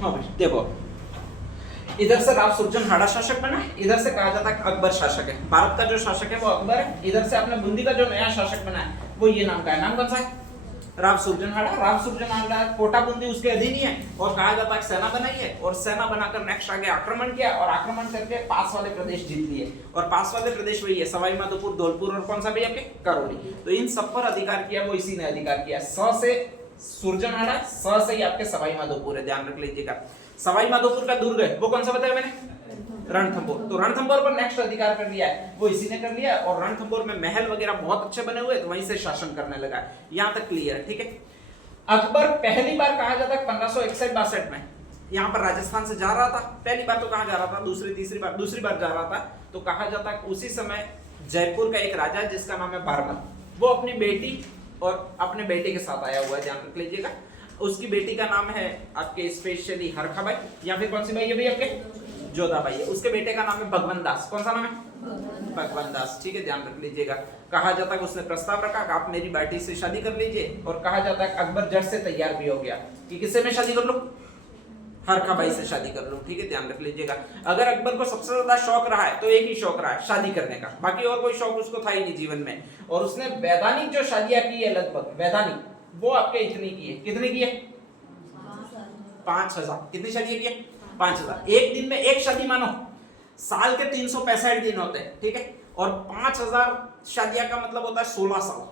हाँ भाई देखो, इधर से राव सुरजनहाड़ा शासक बना, इधर से कहा जाता है अकबर शासक है। भारत का जो शासक है वो अकबर है। इधर से अपने बूंदी का जो नया शासक बना है वो ये नाम का है। नाम कौन सा है? राव सुरजनहाड़ा। राव सुरजनहाड़ा कोटा बूंदी उसके अधीन ही है। और कहा जाता है सेना बनाई है, और सेना बनाकर नेक्स्ट आगे आक्रमण किया, और आक्रमण करके पास वाले प्रदेश जीत लिए। और पास वाले प्रदेश वही है सवाई माधोपुर, धौलपुर और कौन सा भी आपके करौली। तो इन सब पर अधिकार किया वो इसी ने अधिकार किया। स से सुरजनहाड़ा, स से ही आपके सवाई माधोपुर है, ध्यान रख लीजिएगा। सवाई माधोपुर का दुर्ग है वो कौन सा बताया मैंने? रणथंभौर। तो रणथंभौर पर नेक्स्ट अधिकार कर लिया है वो इसी ने कर लिया। और रणथंभौर में महल वगैरह बहुत अच्छे बने हुए, तो वहीं से शासन करने लगा। यहाँ तक क्लियर है, ठीक है। अकबर पहली बार कहा जाता है 1561-62 में यहाँ पर राजस्थान से जा रहा था। पहली बार तो कहाँ जा रहा था? दूसरी बार जा रहा था। तो कहा जाता है उसी समय जयपुर का एक राजा जिसका नाम है बारमल, वो अपनी बेटी और अपने बेटे के साथ आया हुआ है, ध्यान रख लीजिएगा। उसकी बेटी का नाम है आपके स्पेशली हरखाबाई, या फिर कौन सी बाई है भाई आपके? जोधाबाई है। उसके बेटे का नाम है भगवंत दास। कौन सा नाम है? भगवंत दास, ठीक है, ध्यान रख लीजिएगा। कहा जाता है उसने प्रस्ताव रखा कि आप मेरी बेटी से शादी कर लीजिए। और कहा जाता है अकबर जट से तैयार भी हो गया कि किससे मैं शादी कर लूं? हरखाबाई से शादी कर लूं, ठीक है, ध्यान रख लीजिएगा। अगर अकबर को सबसे ज्यादा शौक रहा है तो एक ही शौक रहा है, शादी करने का। बाकी और कोई शौक उसको था ही नहीं जीवन में। और उसने वैधानिक जो शादियां की है, लगभग वैधानिक, वो आपके इतनी की है। कितनी की है? 5000। कितनी शादी की है? 5000। एक दिन में एक शादी मानो, साल के 365 दिन होते हैं, ठीक है। और 5000 शादियां का मतलब होता है 16 साल।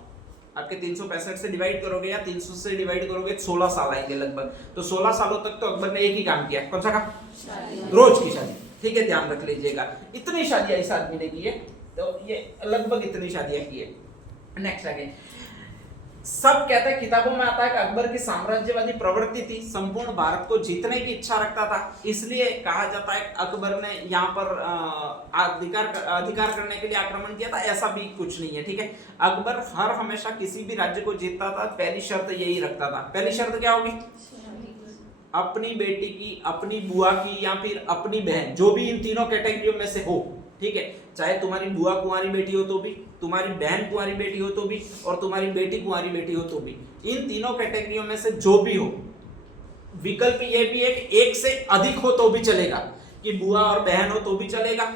आपके 365 से डिवाइड करोगे या 300 से डिवाइड करोगे, 16 साल आएंगे लगभग। तो 16 सालों तक तो अकबर ने एक ही काम किया। कौन सा काम? रोज की शादी, ठीक है, ध्यान रख लीजिएगा। इतनी शादियां इस आदमी ने की है, तो ये लगभग इतनी शादियां की है। नेक्स्ट आगे सब कहते हैं, किताबों में आता है कि अकबर की साम्राज्यवादी प्रवृत्ति थी, संपूर्ण भारत को जीतने की इच्छा रखता था। इसलिए कहा जाता है अकबर ने यहाँ पर अधिकार करने के लिए आक्रमण किया था। ऐसा भी कुछ नहीं है, ठीक है। अकबर हर हमेशा किसी भी राज्य को जीतता था, पहली शर्त यही रखता था। पहली शर्त क्या होगी? अपनी बेटी की, अपनी बुआ की, या फिर अपनी बहन, जो भी इन तीनों कैटेगरियों में से हो, ठीक है। चाहे तुम्हारी बुआ कुंवारी बेटी हो तो भी, तुम्हारी बहन कुंवारी बेटी हो तो भी, और तुम्हारी बेटी कुंवारी बेटी हो तो भी, इन तीनों कैटेगरियों में से जो भी हो। विकल्प ये भी है कि एक से अधिक हो तो भी चलेगा, कि बुआ और बहन हो तो भी चलेगा,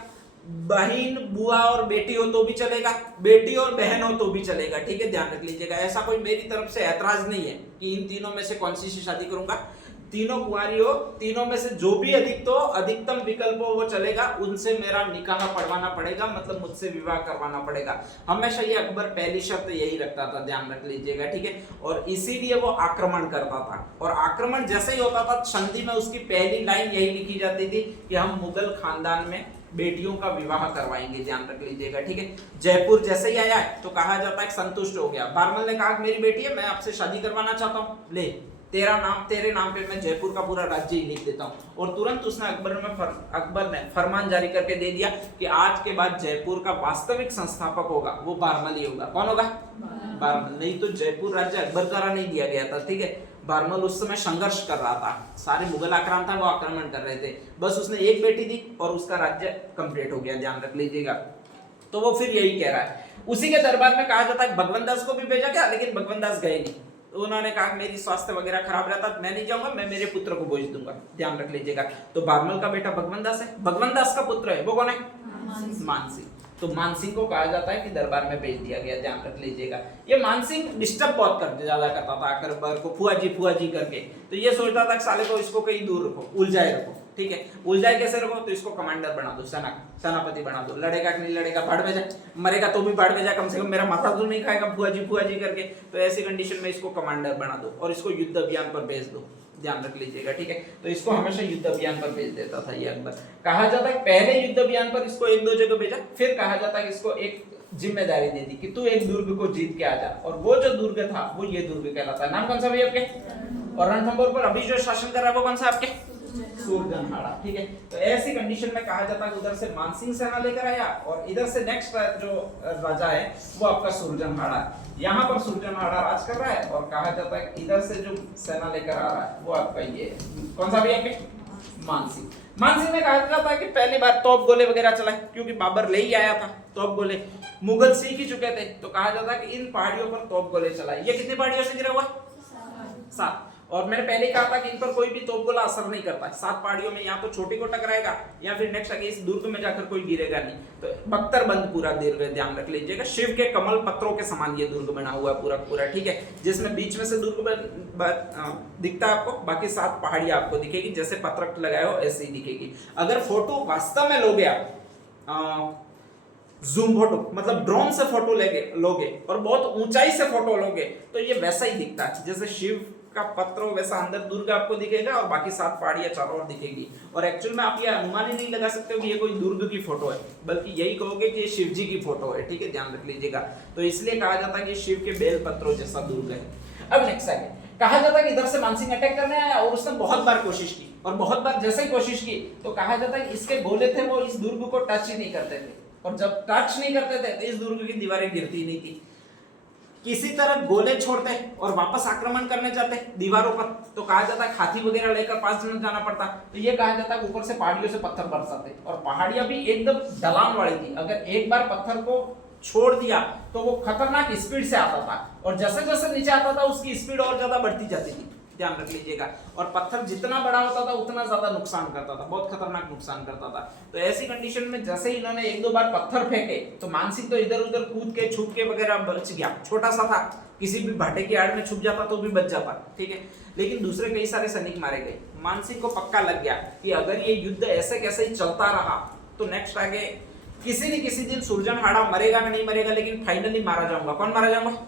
बहन बुआ और बेटी हो तो भी चलेगा, बेटी और बहन हो तो भी चलेगा, ठीक है, ध्यान रख लीजिएगा। ऐसा कोई मेरी तरफ से ऐतराज नहीं है कि इन तीनों में से कौन सी से शादी करूंगा। तीनों कुंवारी हो, तीनों में से जो भी अधिक तो अधिकतम विकल्प हो वो चलेगा, उनसे मेरा निकाह पढ़वाना पड़ेगा, मतलब मुझसे विवाह करवाना पड़ेगा। हमेशा ये अकबर पहली शर्त यही रखता था, ध्यान रख लीजिएगा, ठीक है। और इसीलिए वो आक्रमण करता था। और आक्रमण जैसे ही होता था, संधि में उसकी पहली लाइन यही लिखी जाती थी कि हम मुगल खानदान में बेटियों का विवाह करवाएंगे, ध्यान रख लीजिएगा, ठीक है। जयपुर जैसे ही आया तो कहा जाता है संतुष्ट हो गया। बारमल ने कहा मेरी बेटी है, मैं आपसे शादी करवाना चाहता हूँ, ले तेरे नाम पे मैं जयपुर का पूरा राज्य ही लिख देता हूँ। और तुरंत उसने अकबर ने फरमान जारी करके दे दिया कि आज के बाद जयपुर का वास्तविक संस्थापक होगा वो बारमल ही होगा। कौन होगा? बारमल। नहीं तो जयपुर राज्य अकबर द्वारा नहीं दिया गया था, ठीक है। बारमल उस समय संघर्ष कर रहा था, सारे मुगल आक्रांत था वो आक्रमण कर रहे थे, बस उसने एक बेटी दी और उसका राज्य कंप्लीट हो गया, ध्यान रख लीजिएगा। तो वो फिर यही कह रहा है। उसी के दरबार में कहा जाता है भगवंत दास को भी भेजा गया, लेकिन भगवंत दास गए नहीं। उन्होंने कहा मेरी स्वास्थ्य वगैरह खराब रहता, मैं नहीं जाऊंगा, मैं मेरे पुत्र को भेज दूंगा, ध्यान रख लीजिएगा। तो बारमल का बेटा भगवंत दास है, भगवंत दास का पुत्र है वो कौन है? मानसिंह। तो मानसिंह को कहा जाता है कि दरबार में भेज दिया गया, ध्यान रख लीजिएगा। ये मानसिंह डिस्टर्ब बहुत ज्यादा करता था अकबर को, फुआ जी करके। तो ये सोचता था कि साले को इसको कहीं दूर रखो, उलझाए रखो, ठीक है। उलझाए कैसे रखो? तो इसको कमांडर बना दो, सेनापति बना दो। लड़ेगा कि नहीं लड़ेगा, बाढ़ में जाए, मरेगा तो भी बाढ़ में जाए, कम से कम मेरा माथा तो नहीं खाएगा फुआ जी करके। तो ऐसी कंडीशन में इसको कमांडर बना दो और इसको युद्ध अभियान पर भेज दो, ध्यान रख लीजिएगा, ठीक है। तो इसको हमेशा युद्ध अभियान पर भेज देता था ये अकबर। कहा जाता है पहले युद्ध अभियान पर इसको एक दो जगह भेजा, फिर कहा जाता है इसको एक जिम्मेदारी दे दी कि तू एक दुर्ग को जीत के आ जा। और वो जो दुर्ग था वो ये दुर्ग कहलाता है। नाम कौन सा भैया आपके? और रणथंभौर पर अभी जो शासन कर रहा है वो कौन सा आपके? सुरजनहाड़ा, ठीक है। तो ऐसी कंडीशन में कहा जाता है उधर से मानसिंह सेना लेकर आया और इधर से नेक्स्ट जो राजा है वो आपका सुरजनहाड़ा। यहाँ पर सुरजनहाड़ा राज कर रहा है और कहा जाता है इधर से जो सेना लेकर आ रहा है वो आपका ये कौन सा भी आपके? मानसिंह। मानसिंह ने कहा जाता है कि पहली बार तोप गोले वगैरह चलाए, क्योंकि बाबर ले ही आया था तोप गोले, मुगल सीख ही चुके थे। तो कहा जाता है कि इन पहाड़ियों पर तोप गोले चलाए। ये कितनी पहाड़ियों से गिरा हुआ? 7। और मैंने पहले कहा था कि इन पर कोई भी तोपगोला असर नहीं करता है। 7 पहाड़ियों में या तो छोटी को टकराएगा या फिर नेक्स्ट आगे इस दुर्ग में जाकर कोई गिरेगा नहीं। तो बख्तर बंद पूरा ध्यान रख लीजिएगा। शिव के कमल पत्रों के समान ये दुर्ग बना हुआ है पूरा पूरा, ठीक है, जिसमें बीच में से दुर्ग दिखता है आपको, बाकी 7 पहाड़ियां आपको दिखेगी, जैसे पत्रक लगाए हो ऐसे ही दिखेगी। अगर फोटो वास्तव में लोगे आप जूम फोटो मतलब ड्रोन से फोटो लोगे और बहुत ऊंचाई से फोटो लोगे तो ये वैसा ही दिखता है, जैसे शिव का पत्र वैसा अंदर दुर्ग आपको दिखेगा और बाकी 7 पहाड़ियां चारों ओर दिखेगी। और एक्चुअल में आप ये अनुमान ही नहीं लगा सकते हो कि ये कोई दुर्ग की फोटो है, बल्कि यही कहोगे कि ये शिव जी की फोटो है, ठीक है, ध्यान रख लीजिएगा। तो इसलिए कहा जाता है कि शिव के बेल पत्रों जैसा दुर्ग है। अब नेक्स्ट आगे कहा जाता है कि इधर से मानसिंह अटैक करने आया और उसने बहुत बार कोशिश की, और बहुत बार जैसे ही कोशिश की तो कहा जाता है कि इसके गोले थे वो इस दुर्ग को टच ही नहीं करते थे, और जब टच नहीं करते थे तो इस दुर्ग की दीवारें गिरती नहीं थी। किसी तरह गोले छोड़ते और वापस आक्रमण करने जाते दीवारों पर तो कहा जाता है हाथी वगैरह लेकर 5 मिनट जाना पड़ता। तो ये कहा जाता है ऊपर से पहाड़ियों से पत्थर बरसाते, और पहाड़ियां भी एकदम ढलान वाली थी। अगर एक बार पत्थर को छोड़ दिया तो वो खतरनाक स्पीड से आता था, और जैसे जैसे नीचे आता था उसकी स्पीड और ज्यादा बढ़ती जाती थी, ध्यान रख लीजिएगा। और पत्थर जितना बड़ा होता था उतना ज्यादा नुकसान करता था, बहुत खतरनाक नुकसान करता था। तो ऐसी कंडीशन में जैसे ही इन्होंने 1-2 बार पत्थर फेंके तो मानसिंह तो इधर उधर कूद के छुप के वगैरह बच गया, छोटा सा था, किसी भी भाटे की आड़ में छुप जाता तो भी बच जाता, ठीक है। लेकिन दूसरे कई सारे सैनिक मारे गए। मानसिंह को पक्का लग गया कि अगर ये युद्ध ऐसे कैसे ही चलता रहा तो नेक्स्ट आगे किसी न किसी दिन सुरजनहाड़ा मरेगा ना नहीं मरेगा, लेकिन फाइनली मारा जाऊंगा। कौन मारा जाऊंगा?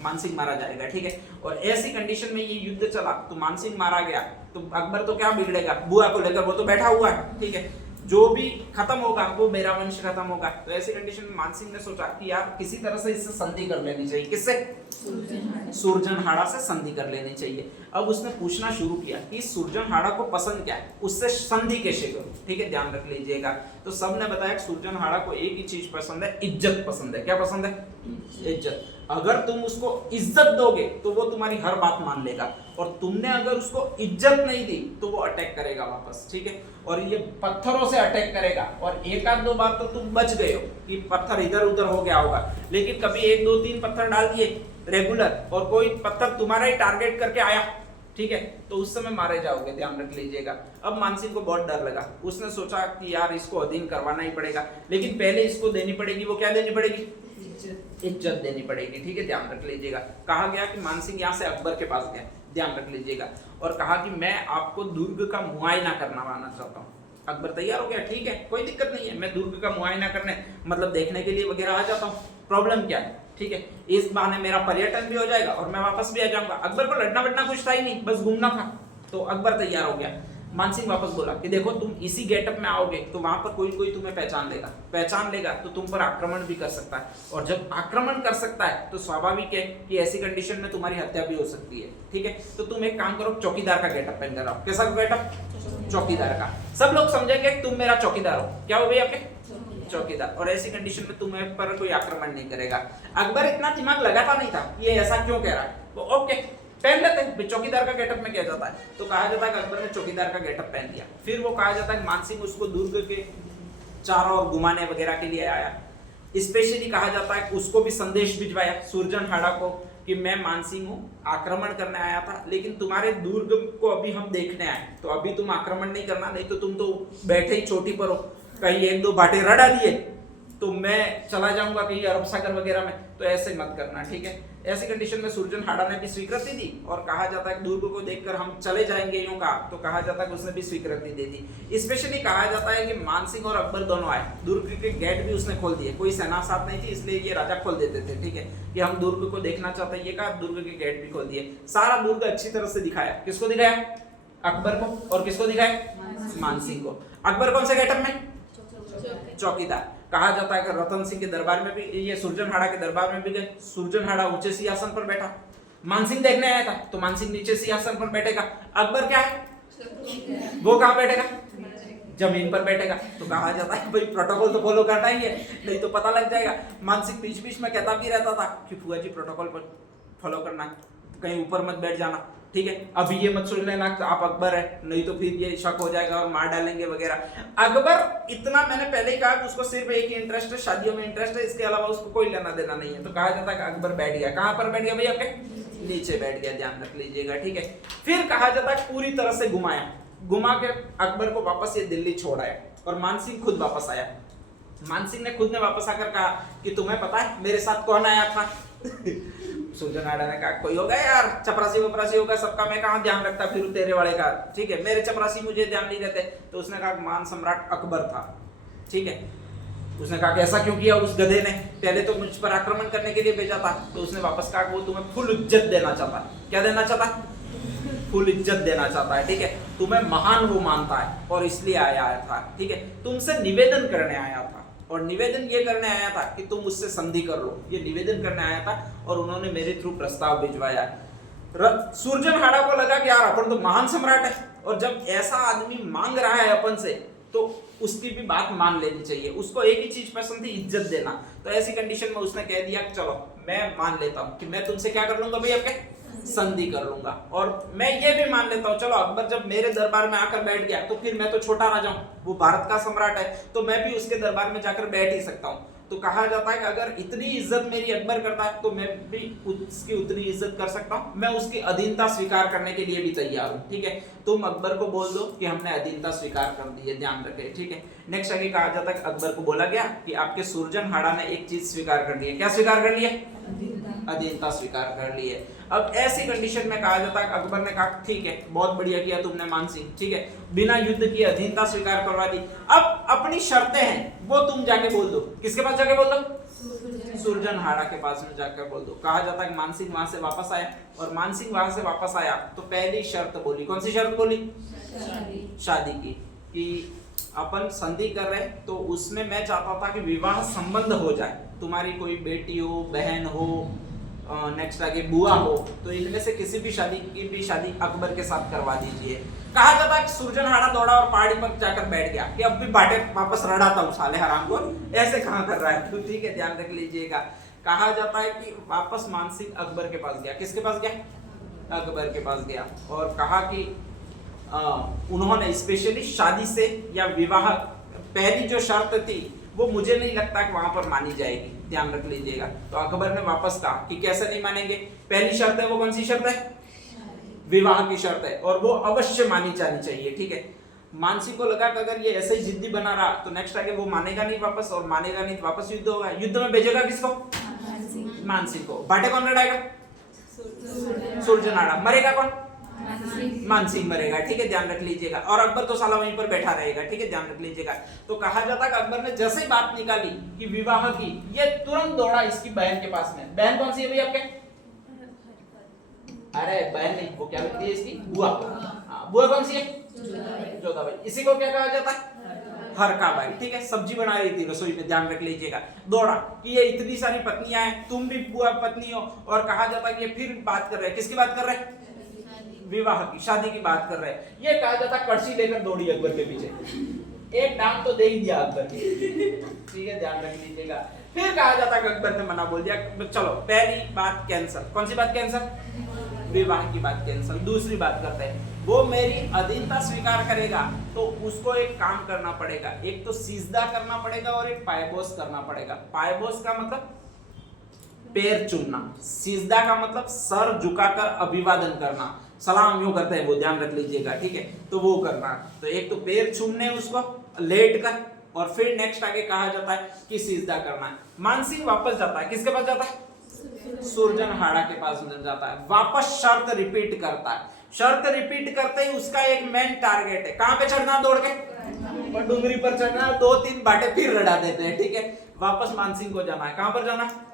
मानसिंह मारा जाएगा, ठीक है। और ऐसी कंडीशन में ये युद्ध चला तो मानसिंह मारा गया तो अकबर तो क्या बिगड़ेगा, बुआ को लेकर वो तो बैठा हुआ है, ठीक है, जो भी खत्म होगा वो मेरा वंश खत्म होगा। तो ऐसी कंडीशन में मानसिंह ने सोचा कि यार किसी तरह से इससे संधि कर लेनी चाहिए। किससे? सुरजनहाड़ा से संधि कर लेनी चाहिए। अब उसने पूछना शुरू किया कि सुरजनहाड़ा को पसंद क्या है, उससे संधि कैसे करूं, ठीक है, ध्यान रख लीजिएगा। तो सबने बताया कि सुरजनहाड़ा को एक ही चीज पसंद है, इज्जत पसंद है। क्या पसंद है? इज्जत। अगर तुम उसको इज्जत दोगे तो वो तुम्हारी हर बात मान लेगा, और तुमने अगर उसको इज्जत नहीं दी तो वो अटैक करेगा वापस, ठीक है। और ये पत्थरों से अटैक करेगा, और 1-2 बार तो तुम बच गए हो कि पत्थर इधर उधर हो गया होगा, लेकिन कभी 1 2 3 पत्थर डाल दिए रेगुलर और कोई पत्थर तुम्हारा ही टारगेट करके आया, ठीक है, तो उस समय मारे जाओगे, ध्यान रख लीजिएगा। अब मानसिंह को बहुत डर लगा, उसने सोचा कि यार इसको अधीन करवाना ही पड़ेगा, लेकिन पहले इसको देनी पड़ेगी, वो क्या देनी पड़ेगी? इज्जत देनी पड़ेगी, ठीक है, ध्यान रख लीजिएगा। कहा गया कि मानसिंह यहाँ से अकबर के पास गया, ध्यान रख लीजिएगा, और कहा कि मैं आपको दुर्ग का मुआयना करवाना चाहता हूँ। अकबर तैयार हो गया, ठीक है, कोई दिक्कत नहीं है, मैं दुर्ग का मुआयना करने मतलब देखने के लिए वगैरह आ जाता हूँ, प्रॉब्लम क्या है, ठीक है, इस बहाने मेरा पर्यटन भी हो जाएगा और मैं वापस भी आ जाऊंगा। अकबर को लड़ना वड़ना कुछ था ही नहीं, बस घूमना था। तो अकबर तैयार हो गया। मानसिंह वापस बोला कि देखो तुम इसी गेटअप में आओगे तो वहां पर कोई कोई तुम्हें पहचान लेगा तो तुम पर आक्रमण भी कर सकता है, और जब आक्रमण कर सकता है तो स्वाभाविक है कि ऐसी कंडीशन में तुम्हारी हत्या भी हो सकती है, ठीक है। तो तुम एक काम करो, चौकीदार का गेटअप पहन कर आओ। कैसा गेटअप? चौकीदार का। सब लोग समझेंगे तुम मेरा चौकीदार हो। क्या हो भैया आपके? चौकीदार। और ऐसी कंडीशन में तुम्हें पर कोई आक्रमण नहीं करेगा। अकबर इतना दिमाग लगाता नहीं था ये ऐसा क्यों कह रहा है, वो ओके पहन लेते हैं, चौकीदार का गेटअप में क्या जाता है। तो कहा जाता है कि अकबर ने चौकीदार का गेटअप पहन लिया। फिर वो कहा जाता है कि मानसिंह उसको दुर्ग के चारों ओर घुमाने वगैरह के लिए आया। स्पेशली कहा जाता है कि उसको भी संदेश भिजवाया सुरजनहाड़ा को कि मैं मानसिंह हूँ, आक्रमण करने आया था, लेकिन तुम्हारे दुर्ग को अभी हम देखने आए, तो अभी तुम आक्रमण नहीं करना, नहीं तो तुम तो बैठे ही चोटी पर हो, कहीं 1-2 बाटे रड़ा दिए तो मैं चला जाऊंगा कहीं अरब सागर वगैरह में, तो ऐसे मत करना, ठीक है। ऐसी कंडीशन में सुरजनहाड़ा ने भी स्वीकृति दी, और कहा जाता है कि दुर्ग को देखकर हम चले जाएंगे यूं का, तो कहा जाता है कि उसने भी स्वीकृति दे दी। स्पेशली कहा जाता है कि मानसिंह और अकबर दोनों आए, दुर्ग के गेट भी उसने खोल दिए, कोई सेना साथ नहीं थी इसलिए ये राजा खोल देते थे, ठीक है, कि हम दुर्ग को देखना चाहते हैं, ये कहा, दुर्ग के गेट भी खोल दिए। सारा दुर्ग अच्छी तरह से दिखाया। किसको दिखाया? अकबर को। और किसको दिखाया? मानसिंह को। अकबर कौन से गेटअप में? चौकीदार। कहा जाता है कि रतन सिंह के दरबार में भी, ये सुरजनहाड़ा के दरबार में भी गए, सुरजनहाड़ा ऊंचे सिंहासन पर बैठा, मानसिंह देखने आया था तो मानसिंह नीचे सिंहासन पर बैठेगा, अकबर क्या है वो कहाँ बैठेगा? जमीन पर बैठेगा। तो कहा जाता है भाई प्रोटोकॉल तो फॉलो करना ही है, नहीं तो पता लग जाएगा। मानसिंह बीच बीच में कहता भी रहता था कि फुआ जी प्रोटोकॉल पर फॉलो करना है, कहीं ऊपर मत बैठ जाना, ठीक है, अभी ये मत सोच लेना आप अकबर है, नहीं तो फिर ये शक हो जाएगा और मार डालेंगे वगैरह। अकबर इतना, मैंने पहले ही कहा कि उसको सिर्फ एक ही इंटरेस्ट है, शादियों में इंटरेस्ट है, इसके अलावा उसको कोई लेना देना नहीं है। तो कहा जाता है कि अकबर बैठ गया। कहाँ पर बैठ गया भैया? आपके नीचे बैठ गया, ध्यान रख लीजिएगा, ठीक है। फिर कहा जाता है पूरी तरह से घुमाया, घुमा के अकबर को वापस ये दिल्ली छोड़ाया और मानसिंह खुद वापस आया। मानसिंह ने खुद ने वापस आकर कहा कि तुम्हें पता है मेरे साथ कौन आया था? सूरजन हाड़ा ने कहा कोई होगा यार, चपरासी वपरासी होगा, सबका मैं कहाँ ध्यान रखता फिर तेरे वाले का, ठीक है, मेरे चपरासी मुझे ध्यान नहीं रहते। तो उसने कहा मान सम्राट अकबर था, ठीक है। उसने कहा कि ऐसा क्यों किया उस गधे ने, पहले तो मुझ पर आक्रमण करने के लिए भेजा था। तो उसने वापस कहा वो तुम्हें फुल इज्जत देना चाहता है। क्या देना चाहता है? फुल इज्जत देना चाहता है, ठीक है। तुम्हें महान वो मानता है और इसलिए आया था, ठीक है। तुमसे निवेदन करने आया था और निवेदन ये करने आया था कि तुम उससे संधि कर लो, ये निवेदन करने आया था और उन्होंने मेरे थ्रू प्रस्ताव भिजवाया। सूरजन हाड़ा को लगा कि यार अपन तो महान सम्राट है और जब ऐसा आदमी मांग रहा है अपन से तो उसकी भी बात मान लेनी चाहिए। उसको एक ही चीज पसंद थी, इज्जत देना। तो ऐसी कंडीशन में उसने कह दिया चलो मैं मान लेता हूँ कि मैं तुमसे क्या कर लूंगा भाई, आपके संधि कर लूंगा। और मैं ये भी मान लेता हूँ चलो अकबर जब मेरे दरबार में आकर बैठ गया तो फिर मैं तो छोटा राजा हूँ, वो भारत का सम्राट है, तो मैं भी उसके दरबार में जाकर बैठ ही सकता हूँ। तो कहा जाता है कि अगर इतनी इज्जत मेरी अकबर करता है तो मैं भी उसकी उतनी इज्जत कर सकता हूँ, मैं उसकी अधीनता स्वीकार करने के लिए भी तैयार हूँ, ठीक है। तुम अकबर को बोल दो कि हमने अधीनता स्वीकार कर दी है, ध्यान रखे, ठीक है। नेक्स्ट आगे कहा जाता है अकबर को बोला गया कि आपके सूरजन हाड़ा ने एक चीज स्वीकार कर ली है। क्या स्वीकार कर ली है? अधीनता स्वीकार कर ली है। अब ऐसी कंडीशन में कहा जाता है अकबर ने कहा ठीक है बहुत बढ़िया किया तुमने मानसिंह, ठीक है, बिना युद्ध की अधीनता स्वीकार करवा दी। अब अपनी शर्तें हैं वो तुम जाके बोल दो। किसके पास जाके बोल दो? सूरजन हाड़ा के पास में जाकर बोल दो। कहा जाता है मानसिंह वहां से वापस आया और मानसिंह वहां से वापस आया तो पहली शर्त बोली। कौन सी शर्त बोली? शादी की, कि अपन संधि कर रहे तो उसमें मैं चाहता था कि विवाह संबंध हो जाए, तुम्हारी कोई बेटी हो, बहन हो, नेक्स्ट आगे बुआ हो, तो इनमें से किसी भी शादी अकबर के साथ करवा दीजिए। कहा जाता है सूरजन हाड़ा दौड़ा और पहाड़ी पर जाकर बैठ गया कि अब भी बाटे वापस रड़ाता हूँ साले हराम को, ऐसे कहाँ कर रहा है, तो ठीक है ध्यान रख लीजिएगा। कहा जाता है कि वापस मानसिंह अकबर के पास गया। किसके पास गया? अकबर के पास गया और कहा कि उन्होंने स्पेशली शादी से या विवाह, पहली जो शर्त थी वो मुझे नहीं लगता कि वहां पर मानी जाएगी, ध्यान रख लीजिएगा। तो अकबर ने वापस कहा कि कैसे नहीं मानेंगे, पहली शर्त है वो कौन सी शर्त है? विवाह की शर्त है और वो अवश्य मानी जानी चाहिए, ठीक है। मानसिंह को लगा कि अगर ये ऐसे ही जिद्दी बना रहा तो नेक्स्ट आगे वो मानेगा नहीं वापस, और मानेगा नहीं तो वापस युद्ध होगा। युद्ध में भेजेगा किसको? मानसिंह को। बाटे कौन लड़ाएगा? सूरजन हाड़ा। मरेगा कौन? मानसिंह मरेगा, ठीक है ध्यान रख लीजिएगा। और अकबर तो साला वहीं पर बैठा रहेगा, ठीक है ध्यान रख लीजिएगा। तो कहा जाता है कि अकबर ने जैसे ही बात निकाली कि विवाह की, ये तुरंत दौड़ा इसकी बहन के पास में। बहन कौन सी है भाई आपके? अरे बहन नहीं, वो क्या लगती है इसकी? बुआ। बुआ कौन सी है? जोधाबाई। इसी को क्या कहा जाता है? हरकाबाई, ठीक है। सब्जी बना रही थी रसोई में, ध्यान रख लीजिएगा। दौड़ा कि ये इतनी सारी पत्नियां हैं, तुम भी बुआ पत्नी हो, और कहा जाता है कि ये फिर बात कर रहे हैं। किसकी बात कर रहे हैं? विवाह की, शादी की बात कर रहे हैं। ये कहा जाता कड़छी लेकर दौड़ी अकबर के पीछे, एक डांग तो दे ही दिया अकबर की, ठीक है ध्यान रख लीजिएगा। फिर कहा जाता कि अकबर ने मना बोल दिया, चलो पहली बात कैंसिल। कौन सी बात कैंसिल? विवाह की बात कैंसिल। दूसरी बात करते हैं, वो मेरी अधीनता स्वीकार करेगा तो उसको एक काम करना पड़ेगा, एक तो सिजदा करना पड़ेगा और एक पायबोस करना पड़ेगा। पायबोस का मतलब पैर चूमना, सिजदा का मतलब सर झुकाकर अभिवादन करना, सलाम यूं करते हैं वो, ध्यान रख लीजिएगा, ठीक है। तो वो करना, तो एक तो पैर चूमने उसको लेट कर, और फिर नेक्स्ट आगे कहा जाता है कि सिजदा करना है। मानसिंह वापस जाता है, किसके पास जाता है? सूरजन हाड़ा के पास जाता है। वापस शर्त रिपीट करता है। शर्त रिपीट करते ही उसका एक मेन टारगेट है, कहां पे चढ़ना? दौड़ के डूंगरी पर चढ़ना, 2-3 बाटे फिर रड़ा देते हैं, ठीक है। वापस मानसिंह को जाना है। कहां पर जाना है?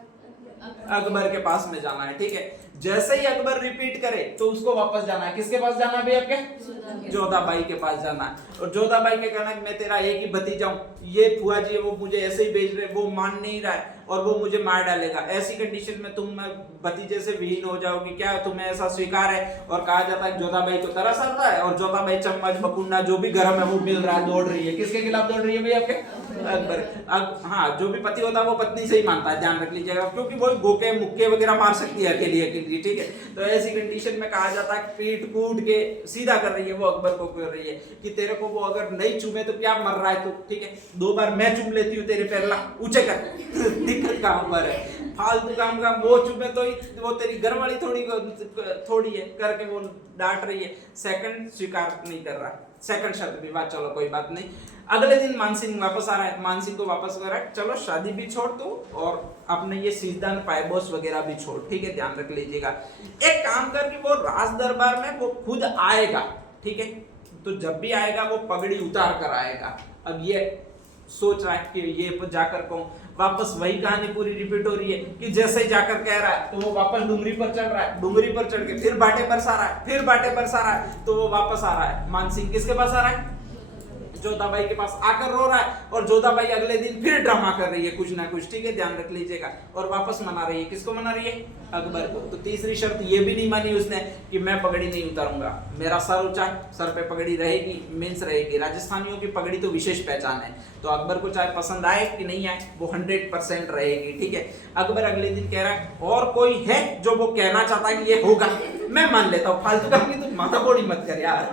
अकबर के पास में जाना है, ठीक है। जैसे ही अकबर रिपीट करे तो उसको वापस जाना है। किसके पास जाना है भाई आपके? जोधाबाई के पास जाना है। और जोधाबाई के कहना है मैं तेरा एक ही भतीजा हूं, ये फुआ जी वो मुझे ऐसे ही भेज रहे, वो मान नहीं रहा है और वो मुझे मार डालेगा। ऐसी कंडीशन में तुम भतीजे से विहीन हो जाओगी, क्या तुम्हें ऐसा स्वीकार है? और कहा जाता है जोधाबाई को तरस आता है और जोधाबाई चम्मच बकुंडा जो भी गर्म है वो मिल रहा है, दौड़ रही है। किसके खिलाफ दौड़ रही है भाई आपके? अकबर। अब हाँ, जो भी पति होता है वो पत्नी से ही मानता है, ध्यान रख लीजिएगा, क्योंकि वो गोके मुक्के वगैरह मार सकती है अकेली, ठीक है। तो ऐसी कंडीशन में कहा जाता है पीट कूट के सीधा कर रही है वो, अकबर को कर रही है कि तेरे को वो अगर नहीं चूमे तो क्या मर रहा है तू, ठीक है। 2 बार मैं चूम लेती हूँ तेरे पैर, ला ऊंचे कर, दिक्कत कहाँ पर है? फालतू काम का वो चुपे तो ही वो तेरी घरवाली थोड़ी है करके वो डांट रही है, सेकंड स्वीकार नहीं कर रहा, सेकंड शर्त भी बात, चलो कोई बात नहीं। अगले दिन मानसिंह वापस आ रहा है, मानसिंह को वापस कर रहा है, चलो शादी भी छोड़ दो और अपने ये सीजदान पायबोस वगैरह भी छोड़, ठीक है, ध्यान रख लीजिएगा। एक काम कर कि वो राज दरबार में वो खुद आएगा, ठीक है, तो जब भी आएगा वो पगड़ी उतार कर आएगा। अब ये सोच रहा है कि ये जाकर कहूं, वापस वही कहानी पूरी रिपीट हो रही है कि जैसे ही जाकर कह रहा है तो वो वापस डुंगरी पर चढ़ रहा है, डुंगरी पर चढ़ के फिर बाटे बरसा रहा है, फिर बाटे बरसा रहा है, तो वो वापस आ रहा है। मानसिंह किसके पास आ रहा है? जोधाबाई के पास आकर रो रहा है, और जोधाबाई अगले दिन फिर ड्रामा कर रही है कुछ ना कुछ, ठीक है, ध्यान रख लीजिएगा, और वापस मना रही है। किसको मना रही है? अकबर को। तो तीसरी शर्त ये भी नहीं मानी उसने कि मैं पगड़ी नहीं उतारूंगा, मेरा सर ऊंचा, सर पे पगड़ी रहेगी, मींस रहेगी। राजस्थानियों की पगड़ी तो विशेष पहचान है, तो अकबर को चाहे पसंद आए कि नहीं आए वो 100% रहेगी, ठीक है। अकबर अगले दिन कह रहा है और कोई है जो वो कहना चाहता है कि ये होगा, मैं मान लेता हूँ, फालतू काम की तो माथा फोड़ी मत कर यार,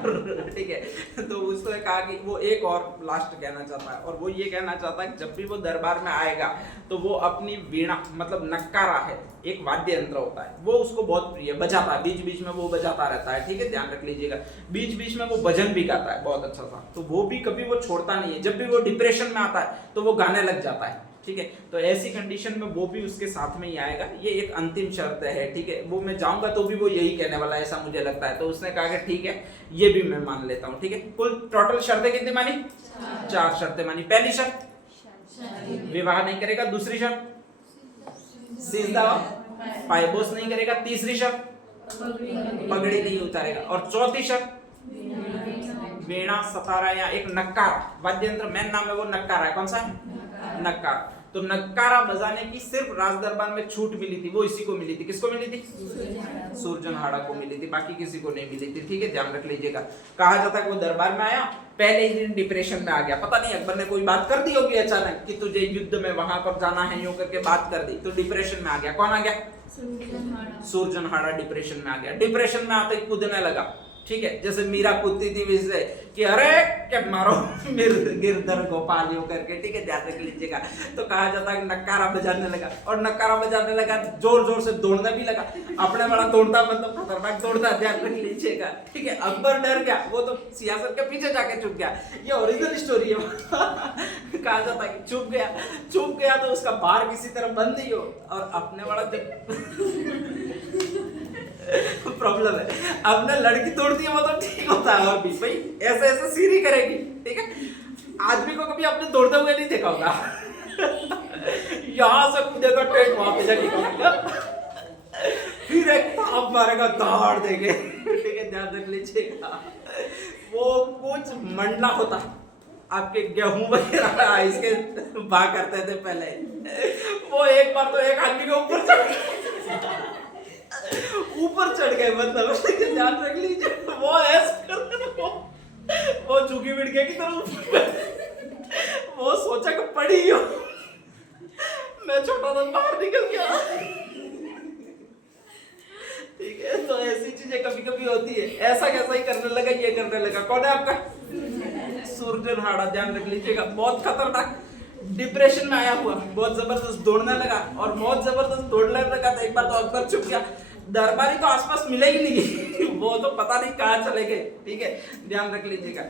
ठीक है। तो उसने कहा कि वो एक और लास्ट कहना चाहता है, और वो ये कहना चाहता है कि जब भी वो दरबार में आएगा तो वो अपनी वीणा, मतलब नक्कारा है, एक वाद्य यंत्र होता है, वो उसको बहुत प्रिय, बजाता है, बीच बीच में वो बजाता रहता है, ठीक है, ध्यान रख लीजिएगा। बीच बीच में वो भजन भी गाता है बहुत अच्छा सा, तो वो भी कभी वो छोड़ता नहीं है। जब भी वो डिप्रेशन में आता है तो वो गाने लग जाता है, ठीक है। तो ऐसी कंडीशन में वो भी उसके साथ में ही आएगा। ये एक अंतिम शर्त है, ठीक है, वो मैं जाऊंगा तो भी वो यही कहने वाला है, ऐसा मुझे लगता है। तो उसने कहा कि ठीक है, ये भी मैं मान लेता हूँ, ठीक है। कुल टोटल शर्तें कितनी मानी? 4 शर्तें मानी। पहली शर्त विवाह नहीं करेगा, दूसरी शर्त सीधा पायबोस नहीं करेगा, तीसरी शर्त पगड़ी नहीं उतारेगा, और चौथी शर्त वीणा, सतारा या एक नक्कारा, वाद्य यंत्र मेन नाम है वो नक्कारा है। कौन सा है? नक्कारा। तो नक्कारा बजाने की सिर्फ राज दरबार में छूट मिली थी, वो इसी को मिली थी। किसको मिली थी? सुरजनहाड़ा को मिली थी, बाकी किसी को नहीं मिली थी, ठीक है, ध्यान रख लीजिएगा। कहा जाता है कि वो दरबार में आया, पहले ही दिन डिप्रेशन में आ गया, पता नहीं अकबर ने कोई बात कर दी होगी अचानक कि तुझे युद्ध में वहां पर जाना है, यूं करके बात कर दी, तो डिप्रेशन में आ गया। कौन आ गया? सुरजनहाड़ा डिप्रेशन में आ गया। डिप्रेशन में आते ही कूदने लगा, ठीक है, जैसे मीरा कूदती थी वैसे कि अरे क्या मारो गिरधर गोपाल, करके, ठीक है, ध्यान रख लीजिएगा। तो कहा जाता है कि नक्कारा बजाने लगा, और नक्कारा बजाने लगा, जोर जोर से दौड़ने भी लगा, अपने वाला दौड़ता, मतलब खतरनाक दौड़ता, ध्यान रख लीजिएगा, ठीक है। अकबर डर गया, वो तो सियासत के पीछे जाके छुप गया, ये ओरिजिनल स्टोरी है। कहा जाता है कि छुप गया तो उसका बार किसी तरह बंद नहीं हो, और अपने वाला प्रॉब्लम है, अपने लड़की तोड़ती है वो तो ठीक होता है, और भी भाई ऐसे ऐसे सीरी करेगी, ठीक है। आदमी को कभी आपने दौड़ते हुए नहीं देखा होगा, यहां से कूदेगा, टेंट वहां पे जाके करेगा, फिर एक थाप मारेगा, दहाड़ देंगे, ठीक है, ध्यान रख लीजिएगा। वो कुछ मंडला होता है, आपके गेहूं वगैरह इसके बा करते थे पहले, वो एक बार तो एक आदमी के ऊपर चढ़ गए, मतलब ध्यान रख लीजिए। वो झुकी बिड़के की तरफ, वो सोचा कि पड़ी हो, मैं छोटा था बाहर निकल गया, ठीक है। तो ऐसी चीजें कभी कभी होती है, ऐसा कैसा ही करने लगा, ये करने लगा। कौन है आपका? सुरजनहाड़ा, ध्यान रख लीजिएगा, बहुत खतरनाक डिप्रेशन में आया हुआ, बहुत जबरदस्त दौड़ने लगा, और बहुत जबरदस्त दौड़ने लगा। तो एक बार तो अकबर चुप गया, दरबारी तो आसपास मिले ही नहीं, वो तो पता नहीं कहाँ चले गए, ठीक है, ध्यान रख लीजिएगा।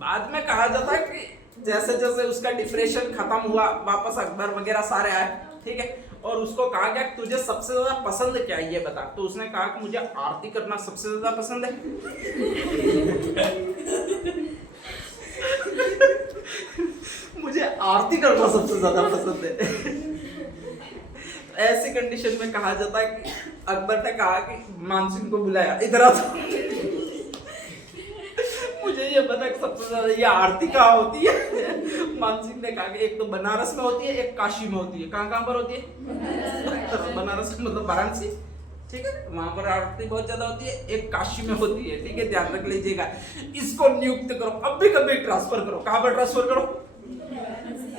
बाद में कहा जाता है कि जैसे जैसे उसका डिप्रेशन खत्म हुआ, वापस अकबर वगैरह सारे आए, ठीक है, और उसको कहा गया कि तुझे सबसे ज्यादा पसंद क्या है ये बता। तो उसने कहा कि मुझे आरती करना सबसे ज्यादा पसंद है। मुझे आरती करना सबसे ज्यादा पसंद है। ऐसी कंडीशन में कहा जाता है कि अकबर ने कहा कि मानसिंह को बुलाया, इधर आ, मुझे ये बता कि सबसे ज्यादा ये आरती कहाँ होती है। मानसिंह ने कहा कि एक तो बनारस में होती है, एक काशी में होती है। कहाँ पर होती है? बनारस मतलब वाराणसी, ठीक है, वहां पर आरती बहुत ज्यादा होती है। एक काशी में होती है, ठीक है, ध्यान रख लीजिएगा। इसको नियुक्त करो, अब भी कभी ट्रांसफर करो। कहां पर ट्रांसफर करो?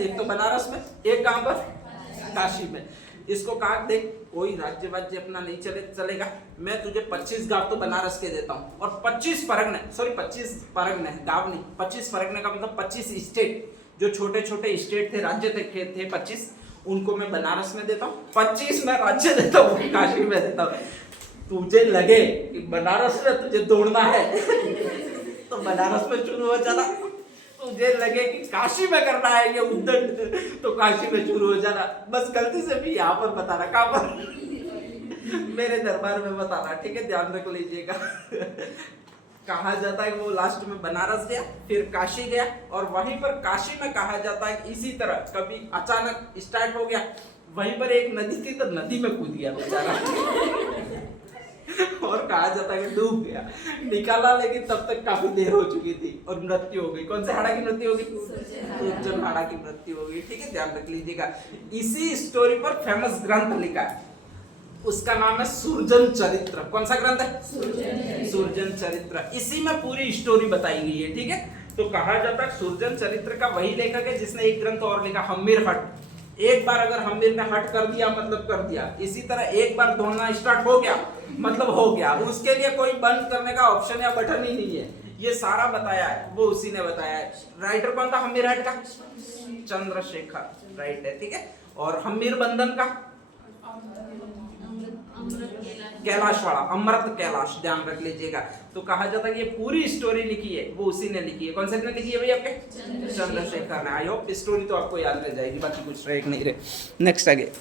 एक तो बनारस में, एक कहां पर? काशी में। इसको कहा देख कोई राज्य वाज्य अपना नहीं चलेगा, मैं तुझे 25 गांव तो बनारस के देता हूँ, और 25 परगने, सॉरी 25 परगने, गांव नहीं, 25 परगने का मतलब 25 स्टेट, जो छोटे छोटे स्टेट थे, राज्य थे 25, उनको मैं बनारस में देता हूँ, 25 मैं राज्य देता हूँ, काशी में देता हूँ। तुझे लगे कि बनारस में तुझे दौड़ना है तो बनारस में शुरू हो जाना, तुझे लगे कि काशी में करना है ये उद्दंड तो काशी में शुरू हो जाना। बस गलती से भी यहाँ पर बताना, कहाँ पर मेरे दरबार में बताना, ठीक है, ध्यान रख लीजिएगा। कहा जाता है वो लास्ट में बनारस गया, फिर काशी गया, और वहीं पर काशी में कहा जाता है इसी तरह कभी अचानक स्टार्ट हो गया, वहीं पर एक नदी थी तो नदी में कूद गया बेचारा और कहा जाता है कि डूब गया, निकाला लेकिन तब तक काफी देर हो चुकी थी और मृत्यु हो गई। कौन से हाड़ा की मृत्यु हो गई? सुरजन हाड़ा की मृत्यु हो गई, ठीक है, ध्यान रख लीजिएगा। इसी स्टोरी पर फेमस ग्रंथ लिखा है, उसका नाम है सुरजन चरित्र। कौन सा ग्रंथ है? सुरजन चरित्र। इसी में पूरी स्टोरी बताई गई है, ठीक है। तो कहा जाता है सुरजन चरित्र का वही लेखक है जिसने एक ग्रंथ और लिखा, हम्मीर हट। एक बार अगर हम्मीर ने हट कर दिया मतलब कर दिया, इसी तरह एक बार दौड़ना स्टार्ट हो गया मतलब हो गया, उसके लिए कोई बंद करने का ऑप्शन या बटन ही नहीं है। ये सारा बताया है वो उसी ने बताया है। राइटर कौन था हम्मीर हट का? चंद्रशेखर, राइट है, ठीक है। और हम्मीर बंधन का कैलाश वाला, अमृत कैलाश, ध्यान रख लीजिएगा। तो कहा जाता है कि ये पूरी स्टोरी लिखी है वो उसी ने लिखी है। कौन से ने लिखी है भाई? आपके चंद्रशेखर ने। आई होप स्टोरी तो आपको याद रह जाएगी, बाकी कुछ रह नहीं रहे। नेक्स्ट आगे